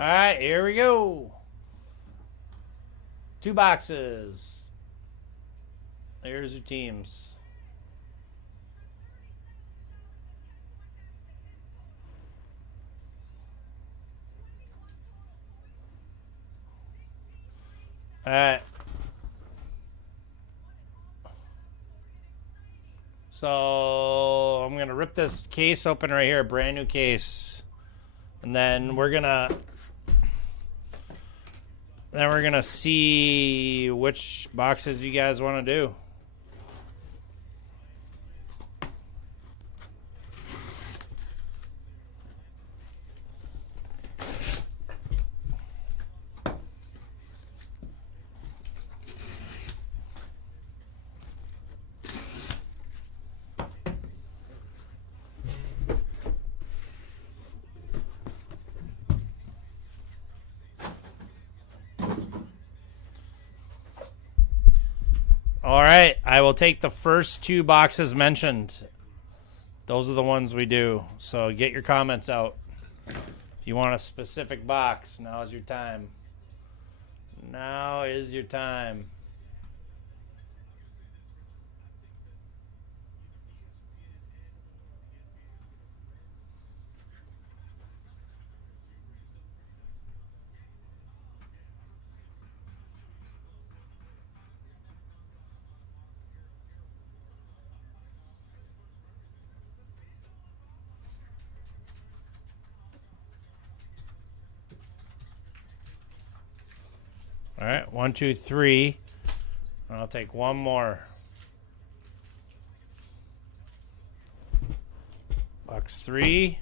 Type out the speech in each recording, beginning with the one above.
All right, here we go. 2 boxes. There's your teams. All right. So I'm gonna rip this case open right here, brand new case, and then we're gonna see which boxes you guys want to do. All right, I will take the first 2 boxes mentioned. Those are the ones we do. So get your comments out. If you want a specific box, now is your time. Now is your time. All right, 1, 2, 3. I'll take one more. Box 3.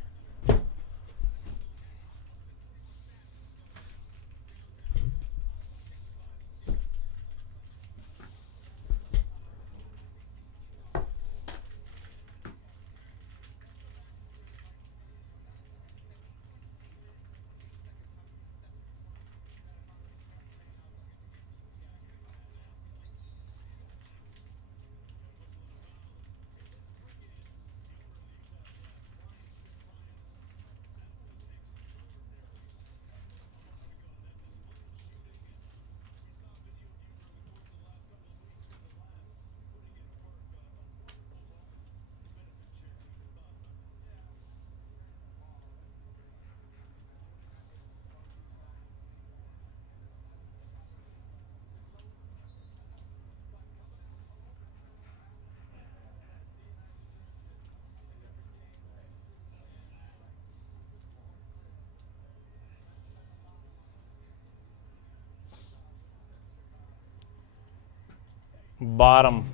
Bottom.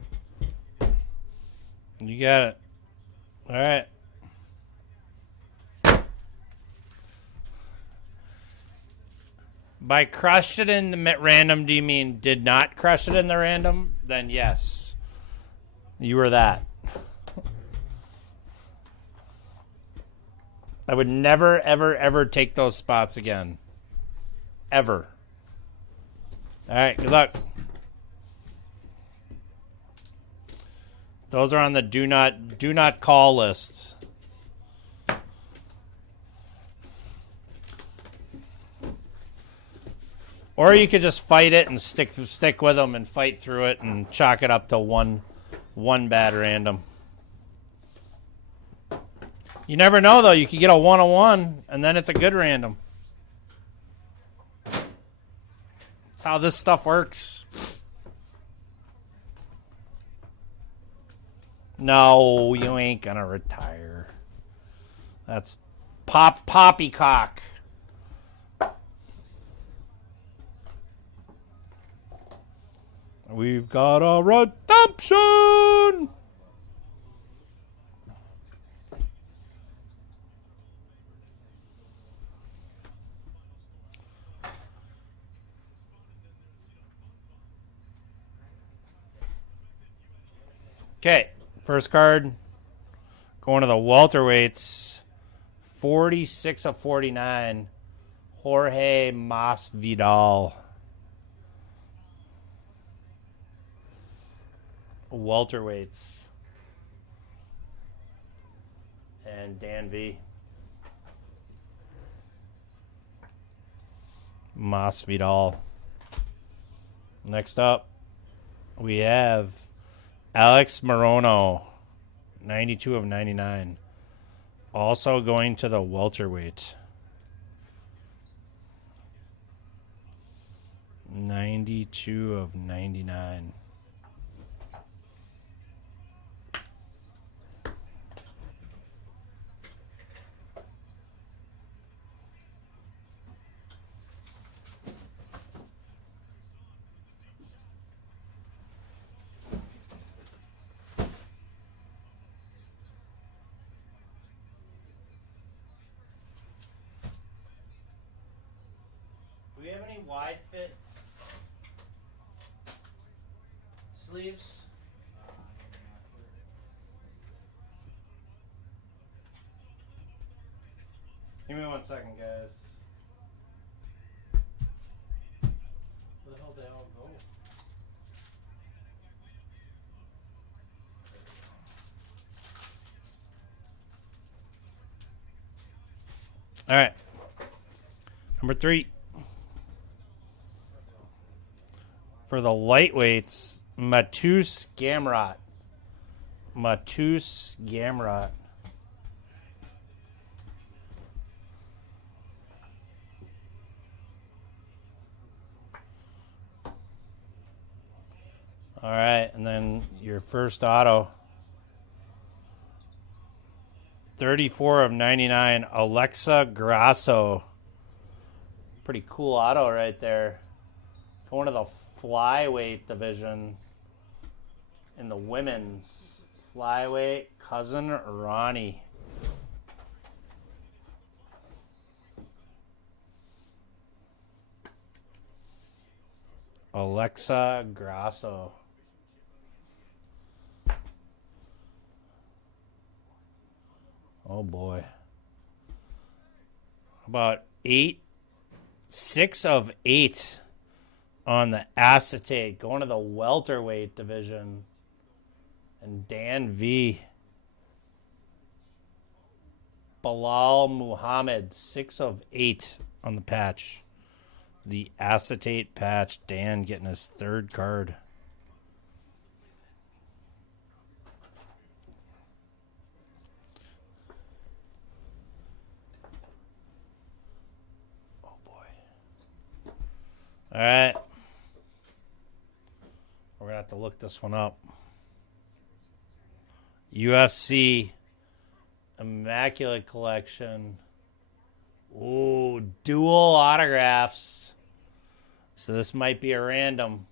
You got it. All right. By crushed it in the random, do you mean did not crush it in the random? Then yes. You were that. I would never, ever, ever take those spots again. Ever. All right, good luck. Those are on the do not call lists. Or you could just fight it and stick with them and fight through it and chalk it up to one bad random. You never know though. You could get a 101 and then it's a good random. That's how this stuff works. No, you ain't gonna retire. That's poppycock. We've got a redemption. Okay, first card. Going to the welterweights. 46 of 49. Jorge Masvidal. Welterweights. And Dan V. Masvidal. Next up, we have Alex Morono, 92 of 99. Also going to the welterweight. 92 of 99. Do we have any wide fit sleeves? Give me 1 second, guys. Where the hell did they all go? All right. Number 3. For the lightweights, Matus Gamrot. Matus Gamrot. All right, and then your first auto. 34 of 99, Alexa Grasso. Pretty cool auto right there. Going to the flyweight division in the women's. Flyweight, cousin Ronnie. Alexa Grasso. Oh boy. About 6 of 8 on the acetate. Going to the welterweight division. And Dan V. Bilal Muhammad, 6 of 8 on the patch. The acetate patch. Dan getting his 3rd card. All right. We're going to have to look this one up. UFC Immaculate Collection. Ooh, dual autographs. So this might be a random.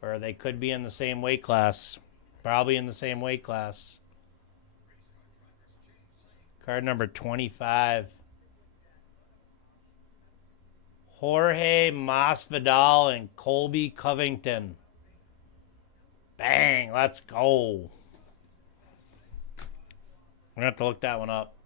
Or they could be in the same weight class. Probably in the same weight class. Card number 25. Jorge Masvidal and Colby Covington. Bang, let's go. We're going to have to look that one up.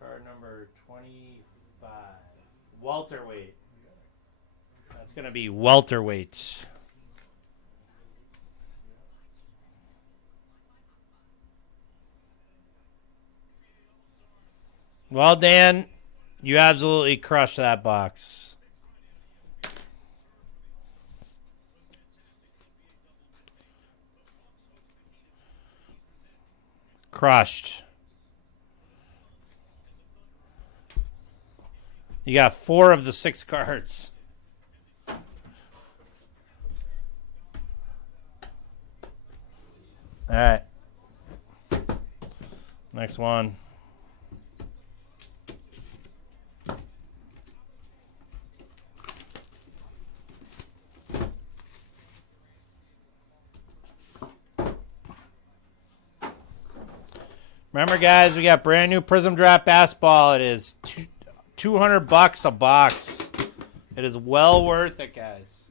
Card number 25. Welterweight. That's going to be welterweight. Well, Dan, you absolutely crushed that box. Crushed. You got 4 of the 6 cards. All right. Next one. Remember, guys, we got brand new Prism Draft basketball. It is $200 a box. It is well worth it, guys.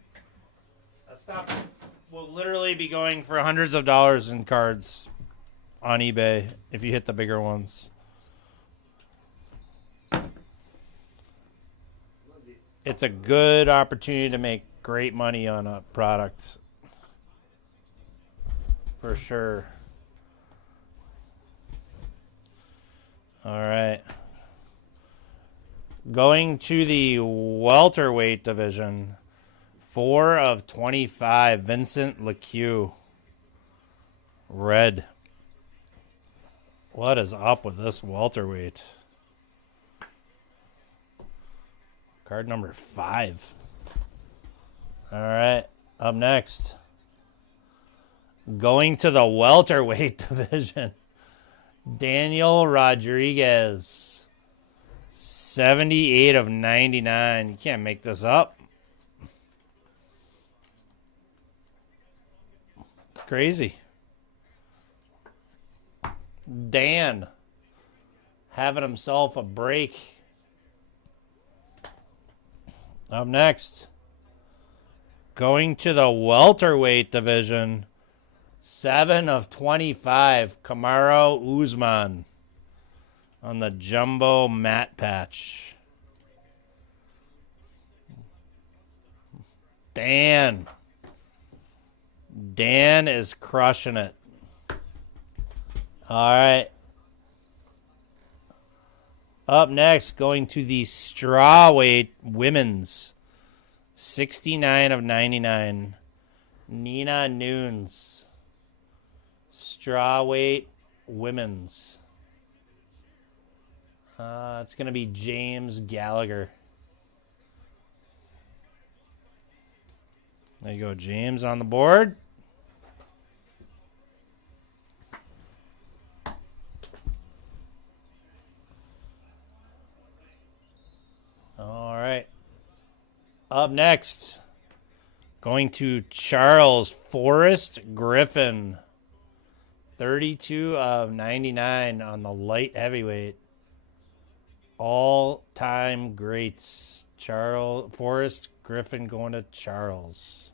That stuff will literally be going for hundreds of dollars in cards on eBay if you hit the bigger ones. It's a good opportunity to make great money on a product. For sure. All right. Going to the welterweight division. 4 of 25. Vincent LeCue. Red. What is up with this welterweight? Card number 5. All right. Up next. Going to the welterweight division. Daniel Rodriguez. 78 of 99. You can't make this up. It's crazy. Dan having himself a break. Up next. Going to the welterweight division. 7 of 25. Kamaru Usman on the jumbo matte patch. Dan is crushing it. All right. Up next, going to the strawweight women's. 69 of 99. Nina Nunes. Strawweight women's. It's going to be James Gallagher. There you go, James on the board. All right. Up next, going to Charles Forrest Griffin. 32 of 99 on the light heavyweight. All-time greats. Forrest Griffin going to Charles.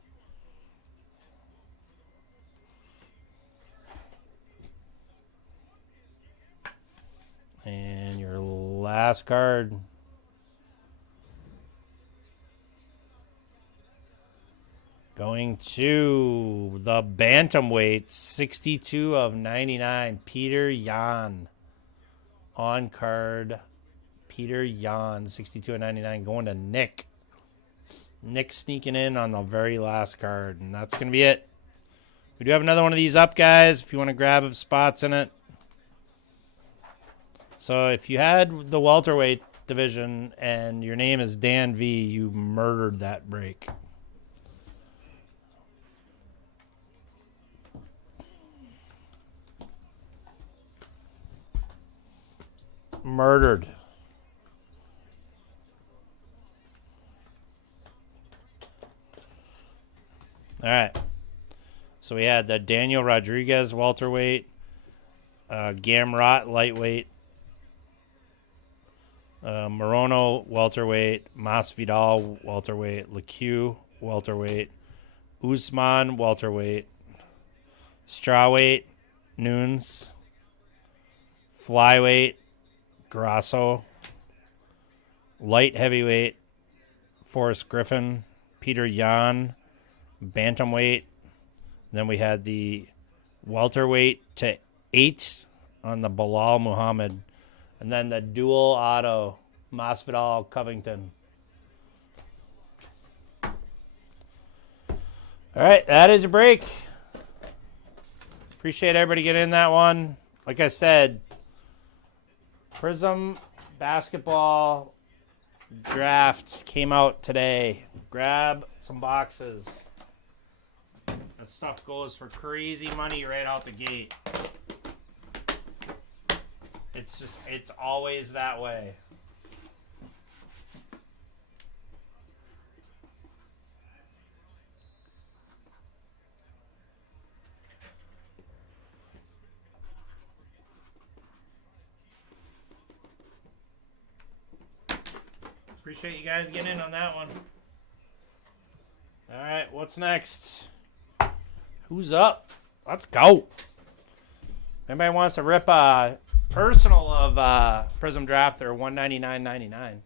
And your last card. Going to the bantamweight, 62 of 99, Peter Yan. On card, Peter Yan, 62 of 99, going to Nick. Nick sneaking in on the very last card, and that's going to be it. We do have another one of these up, guys, if you want to grab spots in it. So if you had the welterweight division and your name is Dan V, you murdered that break. Murdered. All right. So we had the Daniel Rodriguez welterweight, Gamrot lightweight, Morono welterweight, Masvidal welterweight, LeCue welterweight, Usman welterweight, strawweight, Nunes, flyweight, Grasso, light heavyweight, Forrest Griffin, Peter Yan, bantamweight. Then we had the welterweight to 8 on the Bilal Muhammad. And then the dual auto, Masvidal Covington. All right, that is a break. Appreciate everybody getting in that one. Like I said, Prism basketball draft came out today. Grab some boxes. That stuff goes for crazy money right out the gate. It's always that way. Appreciate you guys getting in on that one. All right, what's next? Who's up? Let's go. Anybody wants to rip a personal of Prism Draft? They're $199.99.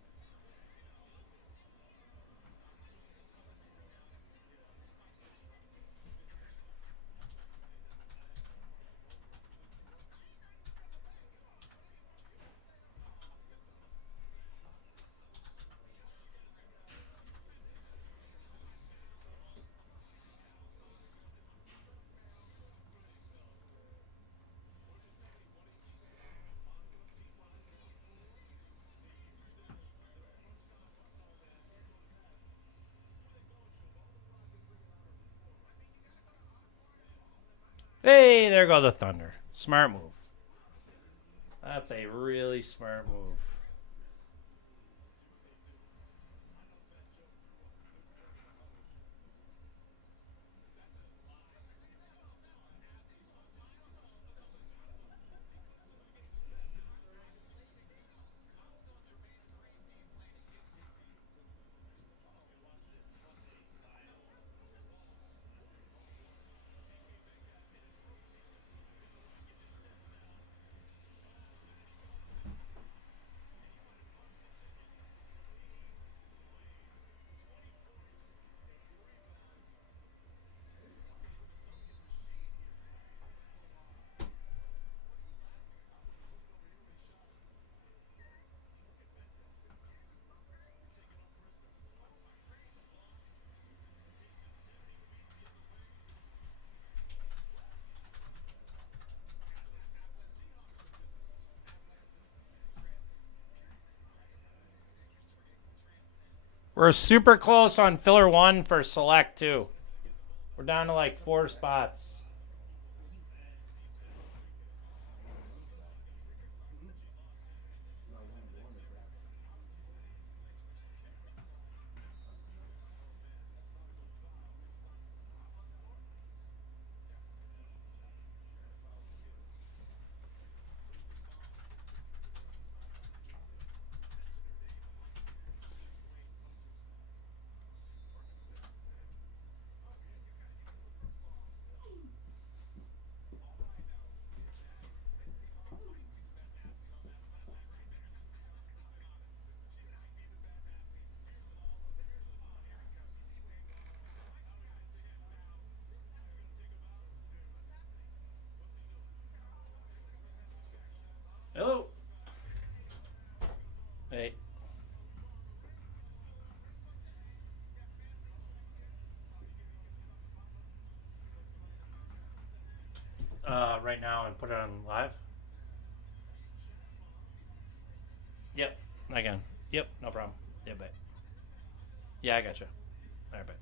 Hey, there go the Thunder. Smart move. That's a really smart move. We're super close on filler 1 for select 2. We're down to like 4 spots. Hello. Hey. Right now and put it on live. Yep, I can. Yep, no problem. Yeah, bye. Yeah, I got you. All right, bye.